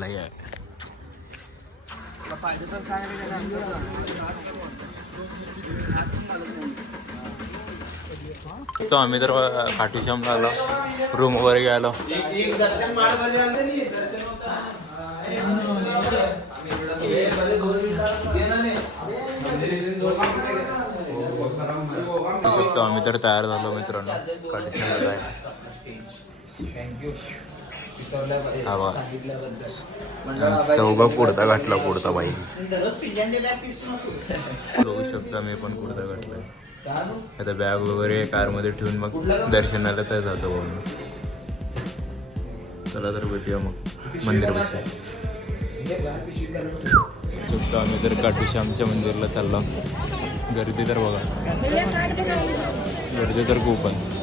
लय आहे. तो आम्ही तर खाटूश्यामला आलो, रूम वर गेलो. तो आम्ही तर तयार झालो मित्रांनो खाटूश्यामला जायला. हा बघा चौघा कुर्ता घातला, कुर्ता बाई बघू शकता. मी पण कुर्ता घातलाय. आता बॅग वगैरे कारमध्ये ठेवून मग दर्शनाला तर जातो म्हणून. चला तर भेटूया मग मंदिरापाशी. शकतो आम्ही तर खाटूश्यामच्या मंदिरला चाललो. गर्दी तर बघा, गर्दी तर खूप आहे.